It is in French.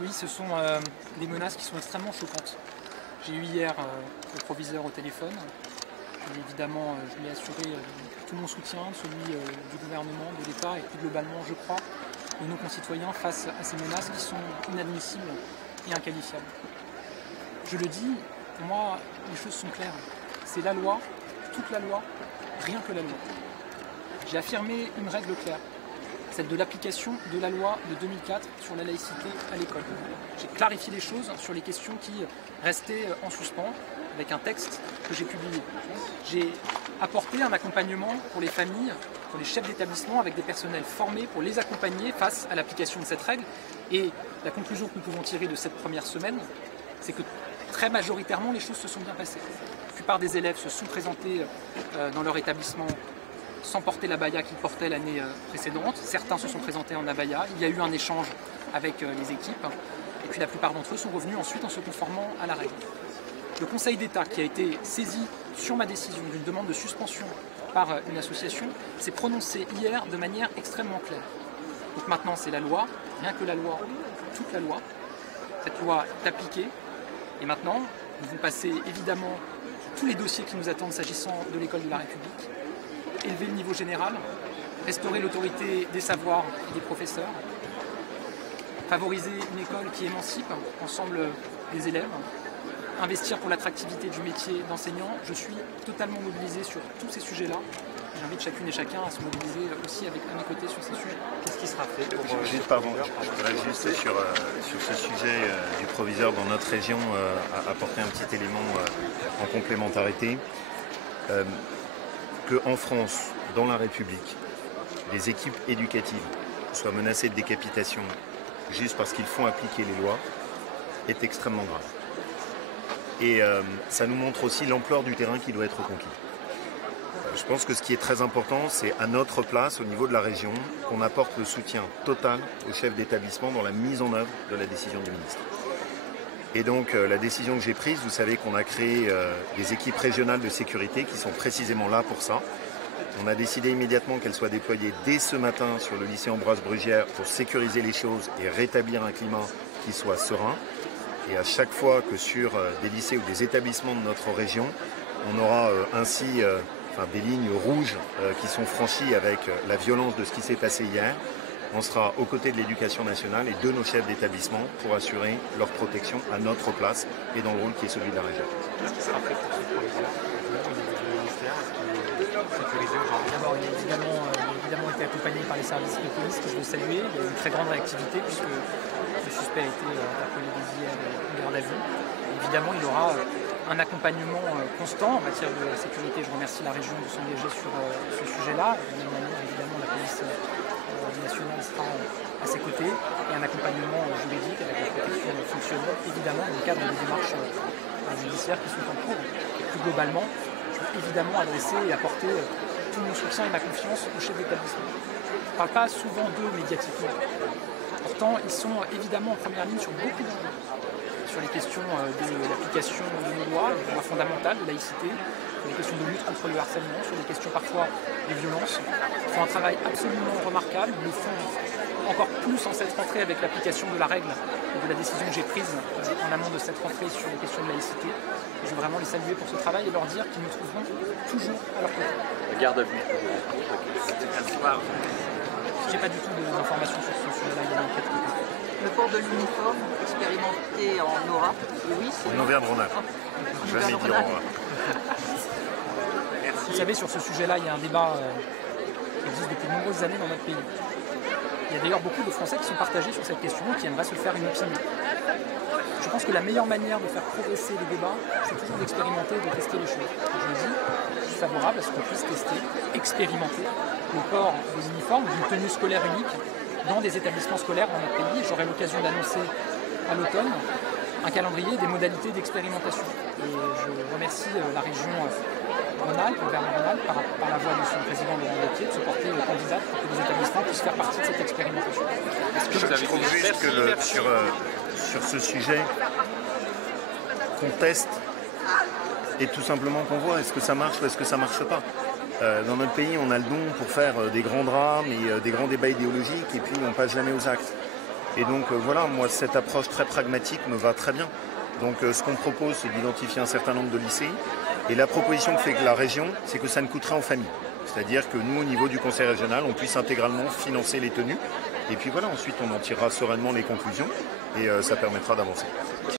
Oui, ce sont des menaces qui sont extrêmement choquantes. J'ai eu hier le proviseur au téléphone. Et évidemment, je lui ai assuré tout mon soutien, celui du gouvernement, de l'État et plus globalement, je crois, de nos concitoyens face à ces menaces qui sont inadmissibles et inqualifiables. Je le dis, pour moi, les choses sont claires. C'est la loi, toute la loi, rien que la loi. J'ai affirmé une règle claire, celle de l'application de la loi de 2004 sur la laïcité à l'école. J'ai clarifié les choses sur les questions qui restaient en suspens avec un texte que j'ai publié. J'ai apporté un accompagnement pour les familles, pour les chefs d'établissement avec des personnels formés pour les accompagner face à l'application de cette règle. Et la conclusion que nous pouvons tirer de cette première semaine, c'est que très majoritairement les choses se sont bien passées. La plupart des élèves se sont présentés dans leur établissement sans porter l'abaya qu'ils portaient l'année précédente. Certains se sont présentés en abaya. Il y a eu un échange avec les équipes. Et puis la plupart d'entre eux sont revenus ensuite en se conformant à la règle. Le Conseil d'État, qui a été saisi sur ma décision d'une demande de suspension par une association, s'est prononcé hier de manière extrêmement claire. Donc maintenant, c'est la loi, rien que la loi, toute la loi. Cette loi est appliquée. Et maintenant, nous allons passer évidemment tous les dossiers qui nous attendent s'agissant de l'école de la République, élever le niveau général, restaurer l'autorité des savoirs et des professeurs, favoriser une école qui émancipe l'ensemble des élèves, investir pour l'attractivité du métier d'enseignant. Je suis totalement mobilisé sur tous ces sujets-là. J'invite chacune et chacun à se mobiliser aussi à mes côtés sur ces sujets. Qu'est-ce qui sera fait pour... Juste sur ce sujet du proviseur dans notre région, apporter un petit élément en complémentarité. Qu'en France, dans la République, les équipes éducatives soient menacées de décapitation juste parce qu'ils font appliquer les lois est extrêmement grave. Et ça nous montre aussi l'ampleur du terrain qui doit être conquis. Je pense que ce qui est très important, c'est à notre place, au niveau de la région, qu'on apporte le soutien total aux chefs d'établissement dans la mise en œuvre de la décision du ministre. Et donc la décision que j'ai prise, vous savez qu'on a créé des équipes régionales de sécurité qui sont précisément là pour ça. On a décidé immédiatement qu'elles soient déployées dès ce matin sur le lycée Ambroise Brugière pour sécuriser les choses et rétablir un climat qui soit serein. Et à chaque fois que sur des lycées ou des établissements de notre région, on aura ainsi des lignes rouges qui sont franchies avec la violence de ce qui s'est passé hier, on sera aux côtés de l'éducation nationale et de nos chefs d'établissement pour assurer leur protection à notre place et dans le rôle qui est celui de la région. Qu'est-ce qui sera fait pour ce proviseur du ministère? Est-ce qu'il est sécurisé aujourd'hui? D'abord, il a évidemment été accompagné par les services de police que je veux saluer. Il y a eu une très grande réactivité puisque le suspect a été appelé hier en garde à vue. Évidemment, il aura un accompagnement constant en matière de sécurité. Je remercie la région de s'engager sur ce sujet-là. De la même manière, évidemment, la police nationale sera à ses côtés et un accompagnement juridique avec la protection fonctionnelle, évidemment, dans le cadre des démarches judiciaires qui sont en cours. Et plus globalement, je veux évidemment adresser et apporter tout mon soutien et ma confiance aux chefs d'établissement. Je ne parle pas souvent d'eux médiatiquement. Pourtant, ils sont évidemment en première ligne sur beaucoup d'enjeux. Sur les questions de l'application de nos lois fondamentales de laïcité, sur les questions de lutte contre le harcèlement, sur les questions parfois des violences. Ils font un travail absolument remarquable. Ils le font encore plus en cette rentrée avec l'application de la règle et de la décision que j'ai prise en amont de cette rentrée sur les questions de laïcité. Je veux vraiment les saluer pour ce travail et leur dire qu'ils nous trouveront toujours à leur côté. La garde à vue, toujours. J'ai pas du tout d'informations sur ce sujet-là, il y a une enquête. Le port de l'uniforme expérimenté en Aura, oui, c'est... En Auvergne-Rhône-Alpes. Jamais dit en Aura. Vous savez, sur ce sujet-là, il y a un débat qui existe depuis de nombreuses années dans notre pays. Il y a d'ailleurs beaucoup de Français qui sont partagés sur cette question et qui aimeraient se faire une opinion. Je pense que la meilleure manière de faire progresser les débats, c'est toujours d'expérimenter et de tester les choses. Je le dis, je suis favorable à ce qu'on puisse tester, expérimenter le port des uniformes, d'une tenue scolaire unique dans des établissements scolaires dans notre pays. J'aurai l'occasion d'annoncer à l'automne un calendrier des modalités d'expérimentation. Et je remercie la région Rhône-Alpes, Auvergne-Rhône-Alpes, par la voix de son président Laurent Wauquiez, de se porter candidat pour que les établissements puissent faire partie de cette expérimentation. Je trouve juste que sur ce sujet, qu'on teste et tout simplement qu'on voit est-ce que ça marche ou est-ce que ça marche pas. Dans notre pays, on a le don pour faire des grands drames et des grands débats idéologiques et puis on passe jamais aux actes. Et donc voilà, moi cette approche très pragmatique me va très bien. Donc ce qu'on propose, c'est d'identifier un certain nombre de lycées. Et la proposition que fait la région, c'est que ça ne coûtera aux familles. C'est-à-dire que nous, au niveau du conseil régional, on puisse intégralement financer les tenues. Et puis voilà, ensuite on en tirera sereinement les conclusions et ça permettra d'avancer.